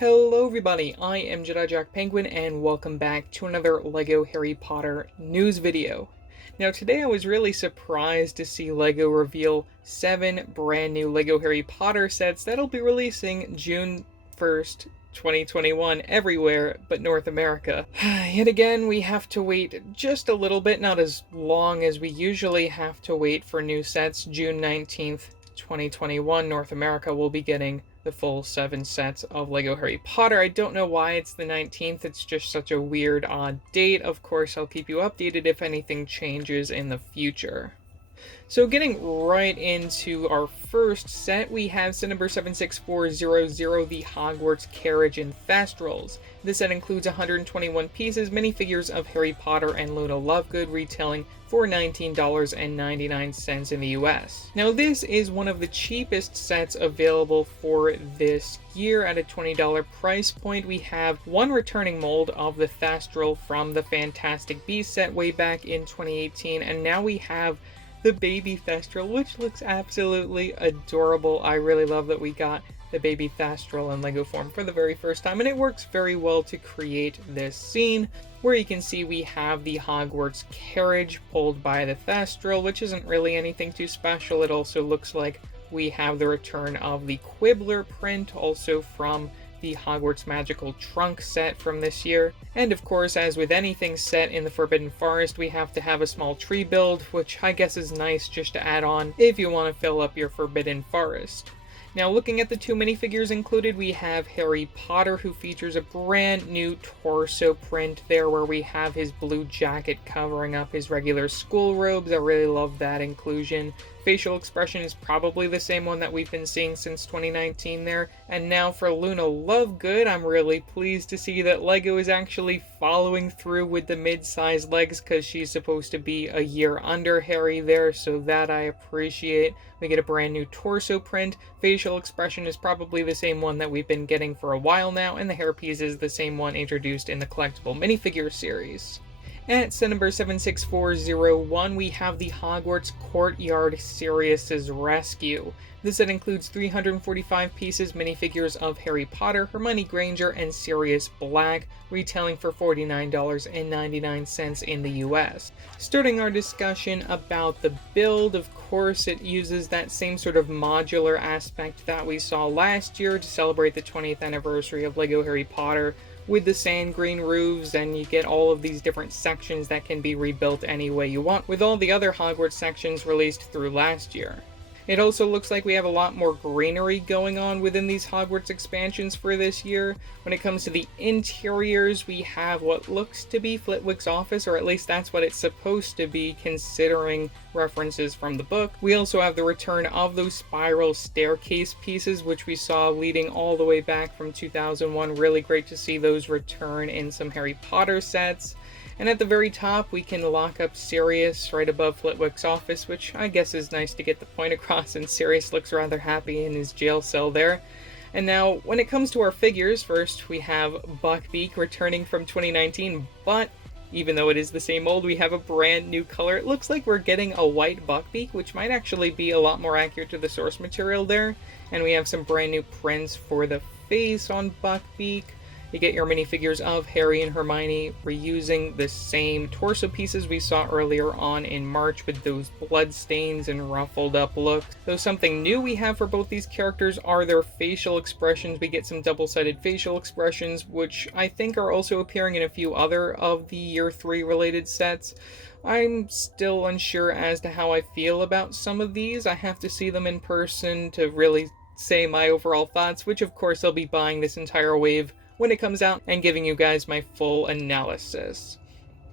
Hello everybody, I am Jedi JAC Penguin and welcome back to another LEGO Harry Potter news video. Now today I was really surprised to see LEGO reveal 7 brand new LEGO Harry Potter sets that'll be releasing June 1st, 2021 everywhere but North America. Yet again, we have to wait just a little bit, not as long as we usually have to wait for new sets. June 19th, 2021, North America will be getting the full 7 sets of LEGO Harry Potter. I don't know why it's the 19th, it's just such a weird, odd date. Of course, I'll keep you updated if anything changes in the future. So getting right into our first set, we have set number 76400, the Hogwarts Carriage and Fast Rolls. This set includes 121 pieces, minifigures of Harry Potter and Luna Lovegood, retailing for $19.99 in the US. Now this is one of the cheapest sets available for this year at a $20 price point. We have one returning mold of the Fast Roll from the Fantastic Beasts set way back in 2018, and now we have the baby Thestral, which looks absolutely adorable. I really love that we got the baby Thestral in LEGO form for the very first time, and it works very well to create this scene where you can see we have the Hogwarts carriage pulled by the Thestral, which isn't really anything too special. It also looks like we have the return of the Quibbler print, also from the Hogwarts Magical Trunk set from this year. And of course, as with anything set in the Forbidden Forest, we have to have a small tree build, which I guess is nice just to add on if you want to fill up your Forbidden Forest. Now looking at the 2 minifigures included, we have Harry Potter, who features a brand new torso print there where we have his blue jacket covering up his regular school robes. I really love that inclusion. Facial expression is probably the same one that we've been seeing since 2019 there. And now for Luna Lovegood, I'm really pleased to see that LEGO is actually following through with the mid-sized legs, because she's supposed to be a year under Harry there, so that I appreciate. We get a brand new torso print. Facial expression is probably the same one that we've been getting for a while now, and the hairpiece is the same one introduced in the collectible minifigure series. At set number 76401, we have the Hogwarts Courtyard Sirius's Rescue. This set includes 345 pieces, minifigures of Harry Potter, Hermione Granger, and Sirius Black, retailing for $49.99 in the US. Starting our discussion about the build, of course, it uses that same sort of modular aspect that we saw last year to celebrate the 20th anniversary of LEGO Harry Potter, with the sand green roofs, and you get all of these different sections that can be rebuilt any way you want, with all the other Hogwarts sections released through last year. It also looks like we have a lot more greenery going on within these Hogwarts expansions for this year. When it comes to the interiors, we have what looks to be Flitwick's office, or at least that's what it's supposed to be considering references from the book. We also have the return of those spiral staircase pieces, which we saw leading all the way back from 2001. Really great to see those return in some Harry Potter sets. And at the very top, we can lock up Sirius right above Flitwick's office, which I guess is nice to get the point across, and Sirius looks rather happy in his jail cell there. And now, when it comes to our figures, first we have Buckbeak returning from 2019, but even though it is the same mold, we have a brand new color. It looks like we're getting a white Buckbeak, which might actually be a lot more accurate to the source material there. And we have some brand new prints for the face on Buckbeak. You get your minifigures of Harry and Hermione reusing the same torso pieces we saw earlier on in March with those blood stains and ruffled up looks. Though something new we have for both these characters are their facial expressions. We get some double-sided facial expressions, which I think are also appearing in a few other of the Year 3 related sets. I'm still unsure as to how I feel about some of these. I have to see them in person to really say my overall thoughts, which of course I'll be buying this entire wave when it comes out and giving you guys my full analysis.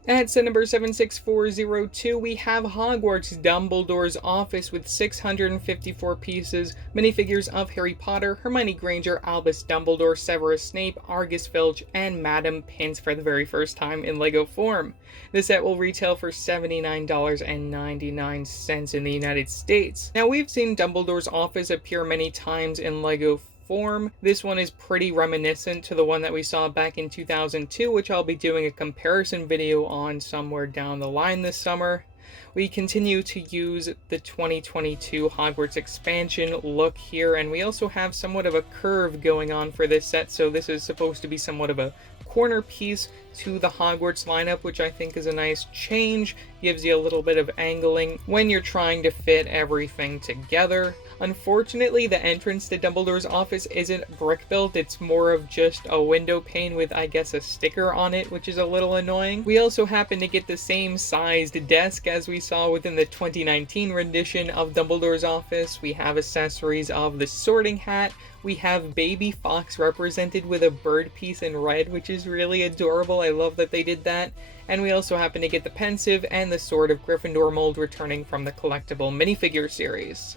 At set number 76402, we have Hogwarts Dumbledore's office with 654 pieces, minifigures of Harry Potter, Hermione Granger, Albus Dumbledore, Severus Snape, Argus Filch, and Madame Pince for the very first time in LEGO form. This set will retail for $79.99 in the United States. Now, we've seen Dumbledore's office appear many times in LEGO form. This one is pretty reminiscent to the one that we saw back in 2002, which I'll be doing a comparison video on somewhere down the line this summer. We continue to use the 2022 Hogwarts expansion look here, and we also have somewhat of a curve going on for this set, so this is supposed to be somewhat of a corner piece to the Hogwarts lineup, which I think is a nice change. Gives you a little bit of angling when you're trying to fit everything together. Unfortunately, the entrance to Dumbledore's office isn't brick built, it's more of just a window pane with, I guess, a sticker on it, which is a little annoying. We also happen to get the same sized desk as we saw within the 2019 rendition of Dumbledore's office. We have accessories of the sorting hat. We have Baby Fox represented with a bird piece in red, which is really adorable. I love that they did that. And we also happen to get the pensive and the Sword of Gryffindor mold returning from the collectible minifigure series.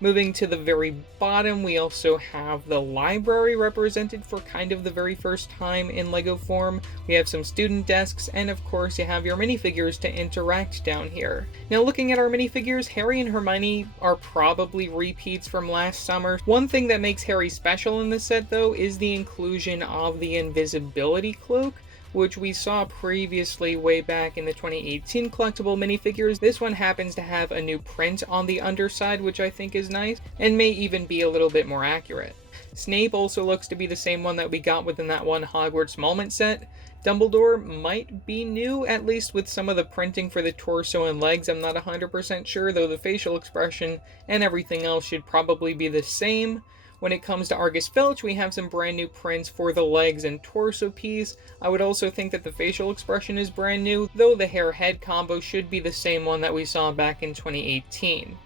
Moving to the very bottom, we also have the library represented for kind of the very first time in LEGO form. We have some student desks, and of course you have your minifigures to interact down here. Now looking at our minifigures, Harry and Hermione are probably repeats from last summer. One thing that makes Harry special in this set though is the inclusion of the invisibility cloak, which we saw previously way back in the 2018 collectible minifigures. This one happens to have a new print on the underside, which I think is nice, and may even be a little bit more accurate. Snape also looks to be the same one that we got within that one Hogwarts Moment set. Dumbledore might be new, at least with some of the printing for the torso and legs. I'm not 100% sure, though the facial expression and everything else should probably be the same. When it comes to Argus Filch, we have some brand new prints for the legs and torso piece. I would also think that the facial expression is brand new, though the hair-head combo should be the same one that we saw back in 2018.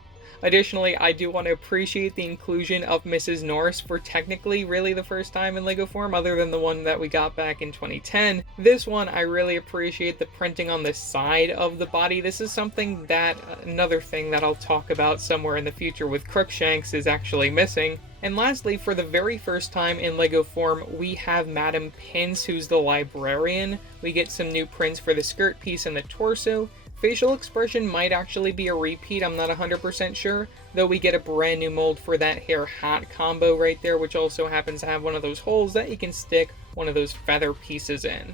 Additionally, I do want to appreciate the inclusion of Mrs. Norris for technically really the first time in LEGO form, other than the one that we got back in 2010. This one, I really appreciate the printing on the side of the body. This is something that, another thing that I'll talk about somewhere in the future with Crookshanks, is actually missing. And lastly, for the very first time in LEGO form, we have Madame Pince, who's the librarian. We get some new prints for the skirt piece and the torso. Facial expression might actually be a repeat, I'm not 100% sure, though we get a brand new mold for that hair-hat combo right there, which also happens to have one of those holes that you can stick one of those feather pieces in.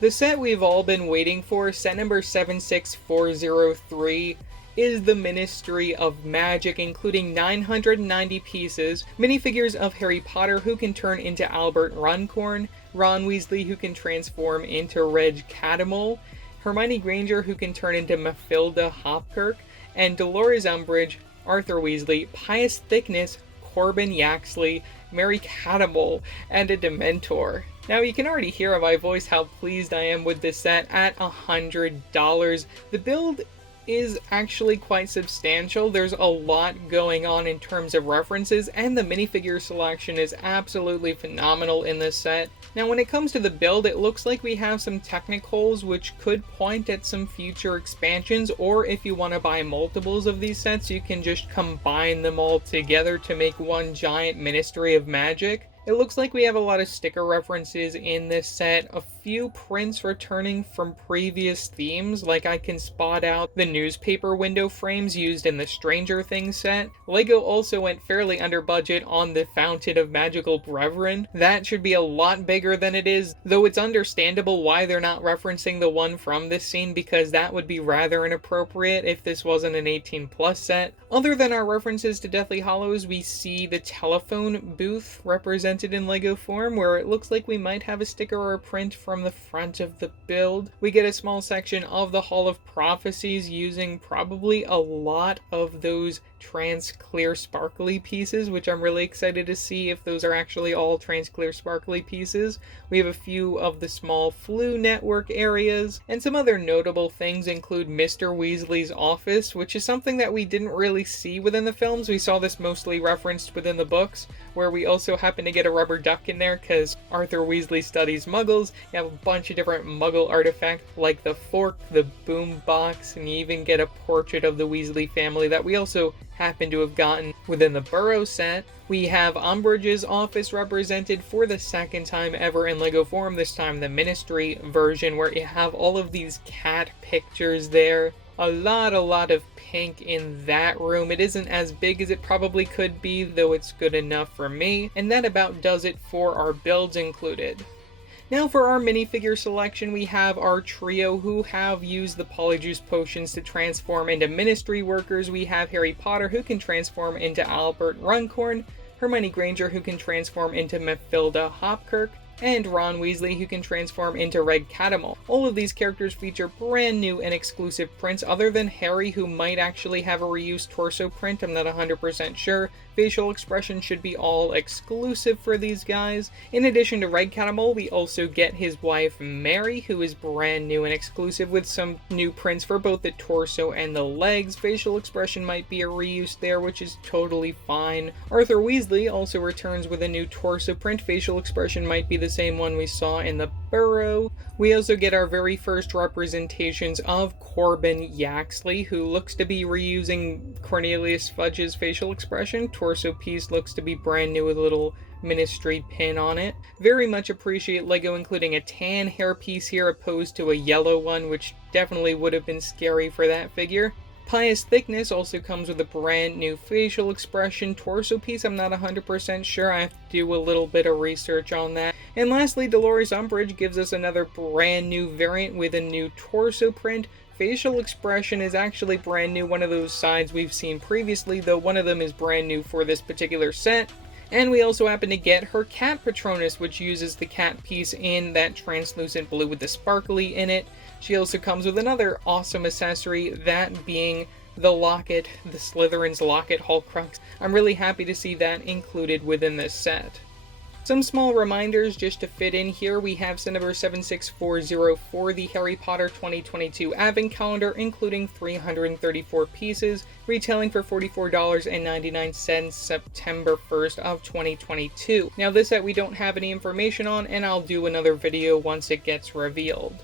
The set we've all been waiting for, set number 76403, is the Ministry of Magic, including 990 pieces, minifigures of Harry Potter who can turn into Albert Runcorn, Ron Weasley who can transform into Reg Catamol, Hermione Granger who can turn into Mafilda Hopkirk, and Dolores Umbridge, Arthur Weasley, Pius Thickness, Corbin Yaxley, Mary Catamol, and a Dementor. Now you can already hear in my voice how pleased I am with this set at $100. The build is actually quite substantial. There's a lot going on in terms of references, and the minifigure selection is absolutely phenomenal in this set. Now when it comes to the build, it looks like we have some technicals which could point at some future expansions, or if you want to buy multiples of these sets, you can just combine them all together to make one giant Ministry of Magic. It looks like we have a lot of sticker references in this set, a few prints returning from previous themes, like I can spot out the newspaper window frames used in the Stranger Things set. LEGO also went fairly under budget on the Fountain of Magical Brethren. That should be a lot bigger than it is, though it's understandable why they're not referencing the one from this scene, because that would be rather inappropriate if this wasn't an 18+ set. Other than our references to Deathly Hallows, we see the telephone booth represented in LEGO form, where it looks like we might have a sticker or a print from the front of the build. We get a small section of the Hall of Prophecies using probably a lot of those trans clear sparkly pieces, which I'm really excited to see if those are actually all trans clear sparkly pieces. We have a few of the small Flu Network areas, and some other notable things include Mr. Weasley's office, which is something that we didn't really see within the films. We saw this mostly referenced within the books, where we also happen to get a rubber duck in there because Arthur Weasley studies muggles. You have a bunch of different muggle artifacts like the fork, the boom box, and you even get a portrait of the Weasley family that we also happen to have gotten within the Burrow set. We have Umbridge's office represented for the second time ever in LEGO form, this time the Ministry version, where you have all of these cat pictures there. A lot of pink in that room. It isn't as big as it probably could be, though it's good enough for me. And that about does it for our builds included. Now for our minifigure selection, we have our trio who have used the Polyjuice potions to transform into ministry workers. We have Harry Potter who can transform into Albert Runcorn, Hermione Granger who can transform into Mafilda Hopkirk, and Ron Weasley who can transform into Red Catamol. All of these characters feature brand new and exclusive prints, other than Harry, who might actually have a reused torso print. I'm not 100% sure. Facial expression should be all exclusive for these guys. In addition to Red Catamol, we also get his wife Mary, who is brand new and exclusive with some new prints for both the torso and the legs. Facial expression might be a reuse there, which is totally fine. Arthur Weasley also returns with a new torso print. Facial expression might be the same one we saw in the Burrow. We also get our very first representations of Corbin Yaxley, who looks to be reusing Cornelius Fudge's facial expression. Torso piece looks to be brand new with a little ministry pin on it. Very much appreciate LEGO including a tan hairpiece here opposed to a yellow one, which definitely would have been scary for that figure. Pious Thickness also comes with a brand new facial expression torso piece. I'm not 100% sure. I have to do a little bit of research on that. And lastly, Dolores Umbridge gives us another brand new variant with a new torso print. Facial expression is actually brand new, one of those sides we've seen previously, though one of them is brand new for this particular set. And we also happen to get her cat Patronus, which uses the cat piece in that translucent blue with the sparkly in it. She also comes with another awesome accessory, that being the locket, the Slytherin's locket Horcrux. I'm really happy to see that included within this set. Some small reminders just to fit in here. We have set number 76404, the Harry Potter 2022 Advent Calendar, including 334 pieces, retailing for $44.99 September 1st of 2022. Now this set we don't have any information on, and I'll do another video once it gets revealed.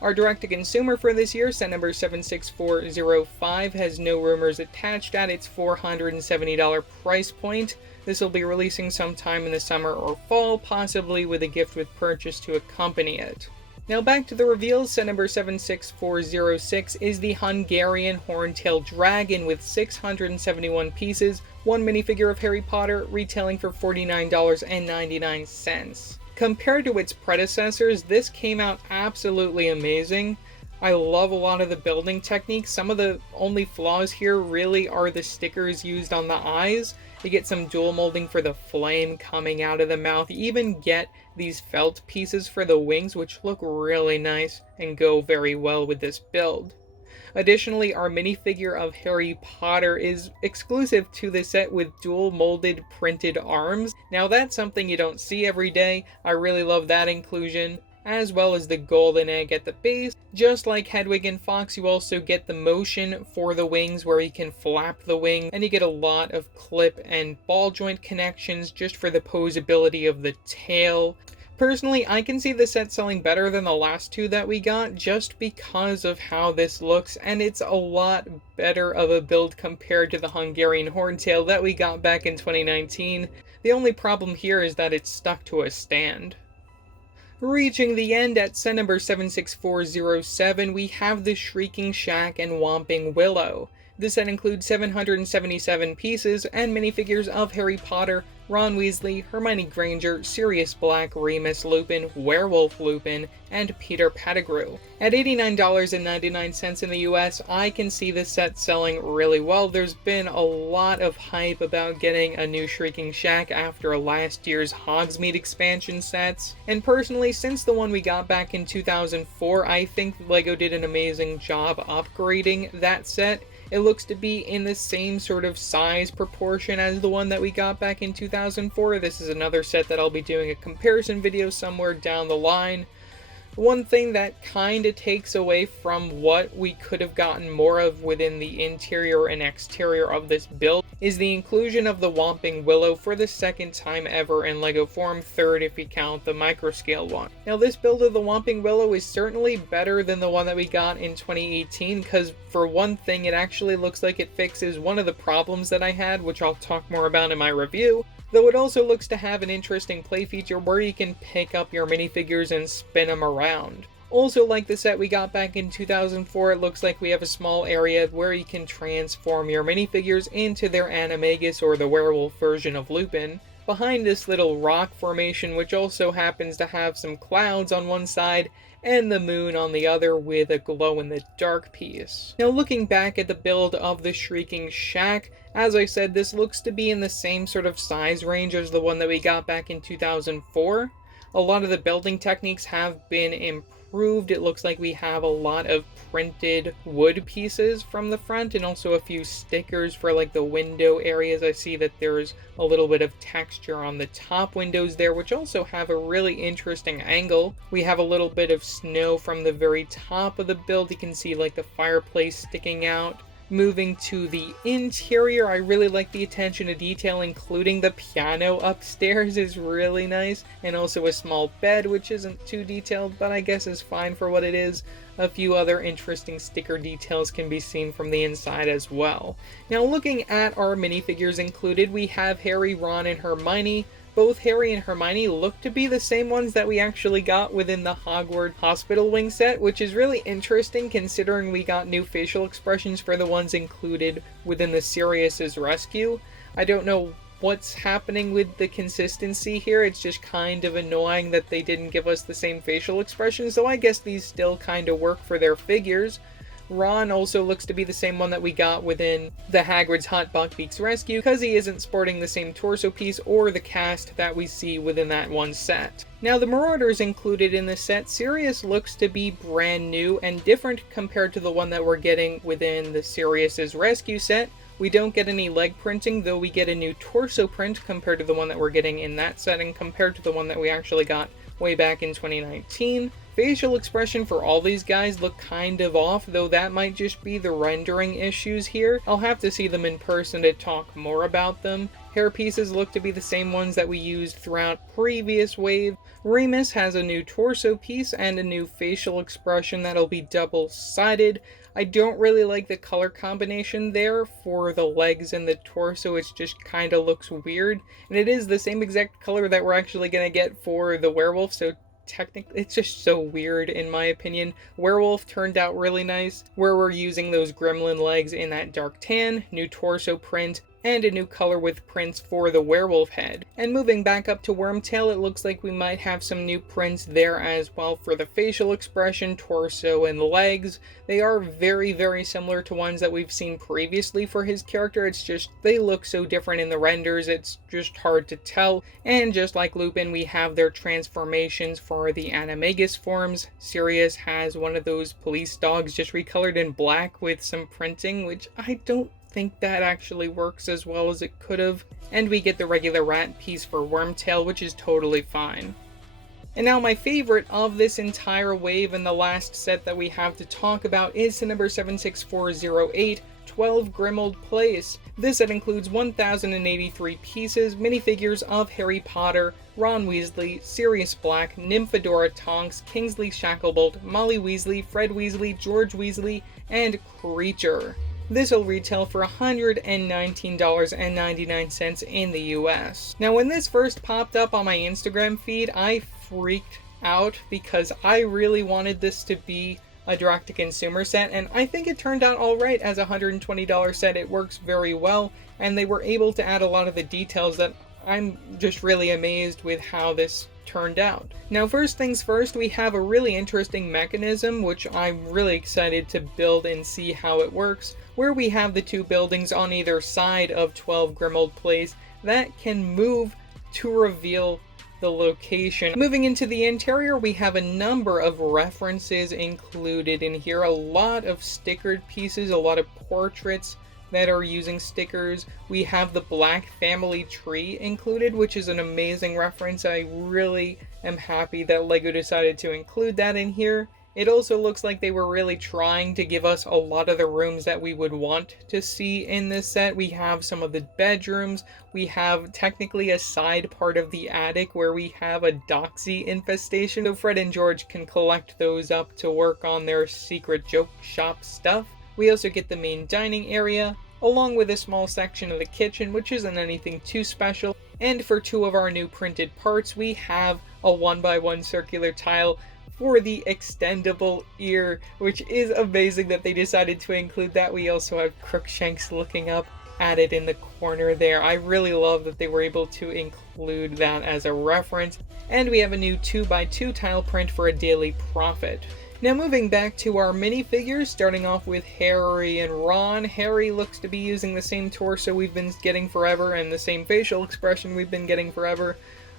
Our direct-to-consumer for this year, set number 76405, has no rumors attached at its $470 price point. This will be releasing sometime in the summer or fall, possibly with a gift with purchase to accompany it. Now back to the reveals, set number 76406 is the Hungarian Horntail Dragon with 671 pieces, one minifigure of Harry Potter, retailing for $49.99. Compared to its predecessors, this came out absolutely amazing. I love a lot of the building techniques. Some of the only flaws here really are the stickers used on the eyes. You get some dual molding for the flame coming out of the mouth. You even get these felt pieces for the wings, which look really nice and go very well with this build. Additionally, our minifigure of Harry Potter is exclusive to the set with dual molded printed arms. Now that's something you don't see every day. I really love that inclusion, as well as the golden egg at the base. Just like Hedwig and Fox, you also get the motion for the wings where you can flap the wing, and you get a lot of clip and ball joint connections just for the posability of the tail. Personally, I can see this set selling better than the last two that we got just because of how this looks, and it's a lot better of a build compared to the Hungarian Horntail that we got back in 2019. The only problem here is that it's stuck to a stand. Reaching the end at set number 76407, we have the Shrieking Shack and Whomping Willow. This set includes 777 pieces and minifigures of Harry Potter, Ron Weasley, Hermione Granger, Sirius Black, Remus Lupin, Werewolf Lupin, and Peter Pettigrew. At $89.99 in the US, I can see this set selling really well. There's been a lot of hype about getting a new Shrieking Shack after last year's Hogsmeade expansion sets, and personally, since the one we got back in 2004, I think LEGO did an amazing job upgrading that set. It looks to be in the same sort of size proportion as the one that we got back in 2004. This is another set that I'll be doing a comparison video somewhere down the line. One thing that kinda takes away from what we could have gotten more of within the interior and exterior of this build is the inclusion of the Whomping Willow for the second time ever in LEGO form, third if you count the microscale one. Now this build of the Whomping Willow is certainly better than the one that we got in 2018, because for one thing it actually looks like it fixes one of the problems that I had, which I'll talk more about in my review. Though it also looks to have an interesting play feature where you can pick up your minifigures and spin them around. Also, like the set we got back in 2004, it looks like we have a small area where you can transform your minifigures into their animagus or the werewolf version of Lupin. behind this little rock formation, which also happens to have some clouds on one side and the moon on the other with a glow-in-the-dark piece. Now looking back at the build of the Shrieking Shack, as I said, this looks to be in the same sort of size range as the one that we got back in 2004. A lot of the building techniques have been improved. It looks like we have a lot of printed wood pieces from the front and also a few stickers for like the window areas. I see that there's a little bit of texture on the top windows there, which also have a really interesting angle. We have a little bit of snow from the very top of the build. You can see like the fireplace sticking out. Moving to the interior, I really like the attention to detail, including the piano upstairs is really nice, and also a small bed, which isn't too detailed, but I guess is fine for what it is. A few other interesting sticker details can be seen from the inside as well. Now looking at our minifigures included, we have Harry, Ron, and Hermione. Both Harry and Hermione look to be the same ones that we actually got within the Hogwarts Hospital Wing set, which is really interesting considering we got new facial expressions for the ones included within the Sirius's rescue. I don't know what's happening with the consistency here. It's just kind of annoying that they didn't give us the same facial expressions, so I guess these still kind of work for their figures. Ron also looks to be the same one that we got within the Hagrid's Hot Buckbeak's Rescue, because he isn't sporting the same torso piece or the cast that we see within that one set. Now the Marauders included in the set, Sirius looks to be brand new and different compared to the one that we're getting within the Sirius's Rescue set. We don't get any leg printing, though we get a new torso print compared to the one that we're getting in that set and compared to the one that we actually got way back in 2019. Facial expression for all these guys look kind of off, though that might just be the rendering issues here. I'll have to see them in person to talk more about them. Hair pieces look to be the same ones that we used throughout previous wave. Remus has a new torso piece and a new facial expression that'll be double-sided. I don't really like the color combination there for the legs and the torso. It just kind of looks weird. And it is the same exact color that we're actually going to get for the werewolf, so technically it's just so weird in my opinion. Werewolf turned out really nice, where we're using those gremlin legs in that dark tan, new torso print, and a new color with prints for the werewolf head. And moving back up to Wormtail, it looks like we might have some new prints there as well for the facial expression, torso, and legs. They are very, very similar to ones that we've seen previously for his character. It's just, they look so different in the renders, it's just hard to tell. And just like Lupin, we have their transformations for the Animagus forms. Sirius has one of those police dogs just recolored in black with some printing, which I don't think that actually works as well as it could have. And we get the regular rat piece for Wormtail, which is totally fine. And now my favorite of this entire wave and the last set that we have to talk about is the number 76408, 12 Gryffindor Place. This set includes 1,083 pieces, minifigures of Harry Potter, Ron Weasley, Sirius Black, Nymphadora Tonks, Kingsley Shacklebolt, Molly Weasley, Fred Weasley, George Weasley, and Creature. This will retail for $119.99 in the US. Now when this first popped up on my Instagram feed, I freaked out because I really wanted this to be a direct-to-consumer set, and I think it turned out alright as a $120 set. It works very well, and they were able to add a lot of the details that I'm just really amazed with how this turned out. Now first things first, we have a really interesting mechanism which I'm really excited to build and see how it works, where we have the two buildings on either side of 12 Gryffindor Place that can move to reveal the location. Moving into the interior, we have a number of references included in here, a lot of stickered pieces, a lot of portraits that are using stickers. We have the Black family tree included, which is an amazing reference. I really am happy that LEGO decided to include that in here. It also looks like they were really trying to give us a lot of the rooms that we would want to see in this set. We have some of the bedrooms. We have technically a side part of the attic where we have a doxy infestation, so Fred and George can collect those up to work on their secret joke shop stuff. We also get the main dining area, along with a small section of the kitchen, which isn't anything too special. And for two of our new printed parts, we have a 1x1 circular tile for the extendable ear, which is amazing that they decided to include that. We also have Crookshanks looking up. added in the corner there. I really love that they were able to include that as a reference. And we have a new 2x2 tile print for a daily profit. Now moving back to our minifigures, starting off with Harry and Ron. Harry looks to be using the same torso we've been getting forever and the same facial expression we've been getting forever,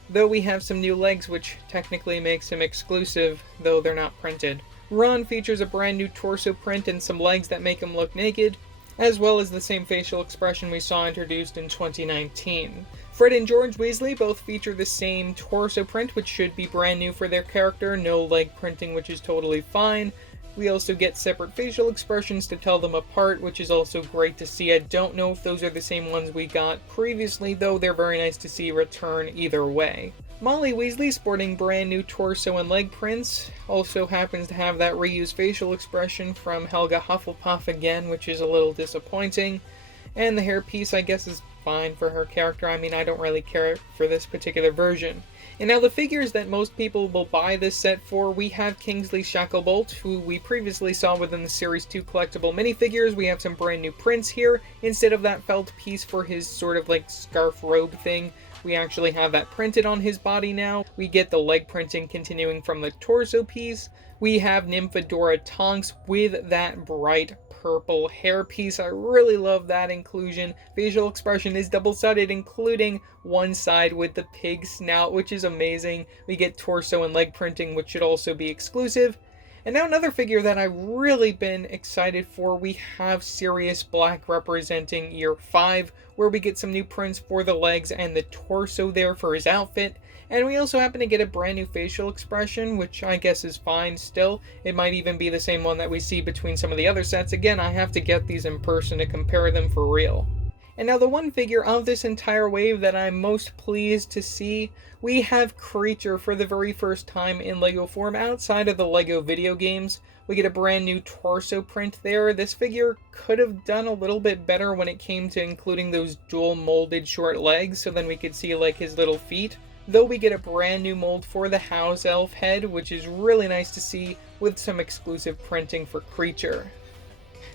though we have some new legs which technically makes him exclusive, though they're not printed. Ron features a brand new torso print and some legs that make him look naked, as well as the same facial expression we saw introduced in 2019. Fred and George Weasley both feature the same torso print, which should be brand new for their character, no leg printing, which is totally fine. We also get separate facial expressions to tell them apart, which is also great to see. I don't know if those are the same ones we got previously, though they're very nice to see return either way. Molly Weasley, sporting brand new torso and leg prints, also happens to have that reused facial expression from Helga Hufflepuff again, which is a little disappointing. And the hairpiece, I guess, is fine for her character. I mean, I don't really care for this particular version. And now the figures that most people will buy this set for, we have Kingsley Shacklebolt, who we previously saw within the Series 2 collectible minifigures. We have some brand new prints here. Instead of that felt piece for his sort of like scarf robe thing, we actually have that printed on his body now. We get the leg printing continuing from the torso piece. We have Nymphadora Tonks with that bright purple hairpiece. I really love that inclusion. Facial expression is double-sided, including one side with the pig snout, which is amazing. We get torso and leg printing, which should also be exclusive. And now another figure that I've really been excited for, we have Sirius Black representing Year 5, where we get some new prints for the legs and the torso there for his outfit. And we also happen to get a brand new facial expression, which I guess is fine still. It might even be the same one that we see between some of the other sets. Again, I have to get these in person to compare them for real. And now the one figure of this entire wave that I'm most pleased to see, we have Creature for the very first time in LEGO form outside of the LEGO video games. We get a brand new torso print there. This figure could have done a little bit better when it came to including those dual molded short legs, so then we could see like his little feet. Though we get a brand new mold for the house elf head, which is really nice to see, with some exclusive printing for Creature.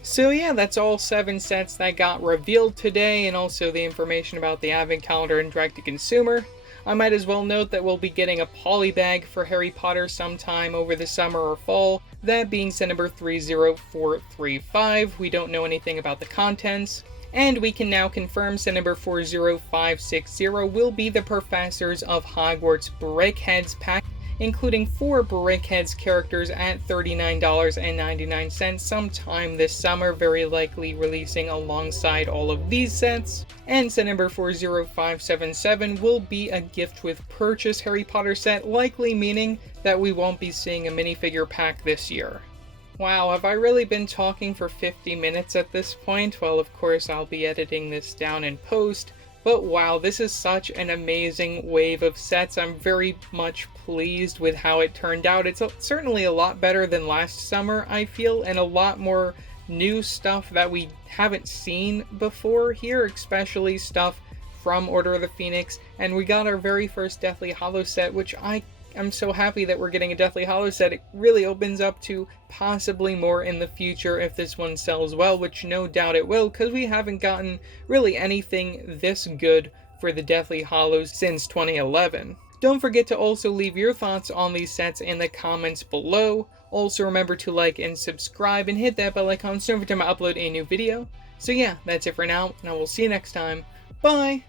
So yeah, that's all 7 sets that got revealed today, and also the information about the Advent Calendar and direct-to-consumer. I might as well note that we'll be getting a poly bag for Harry Potter sometime over the summer or fall, that being set number 30435. We don't know anything about the contents. And we can now confirm set number 40560 will be the Professors of Hogwarts Brickheads pack, including 4 Brickheads characters at $39.99 sometime this summer, very likely releasing alongside all of these sets. And set number 40577 will be a gift with purchase Harry Potter set, likely meaning that we won't be seeing a minifigure pack this year. Wow, have I really been talking for 50 minutes at this point? Well, of course, I'll be editing this down in post. But wow, this is such an amazing wave of sets. I'm very much pleased with how it turned out. It's certainly a lot better than last summer, I feel, and a lot more new stuff that we haven't seen before here, especially stuff from Order of the Phoenix. And we got our very first Deathly Hallows set, which I'm so happy that we're getting a Deathly Hallows set. It really opens up to possibly more in the future if this one sells well, which no doubt it will, because we haven't gotten really anything this good for the Deathly Hallows since 2011. Don't forget to also leave your thoughts on these sets in the comments below. Also remember to like and subscribe and hit that bell icon so every time I upload a new video. So yeah, that's it for now, and I will see you next time. Bye!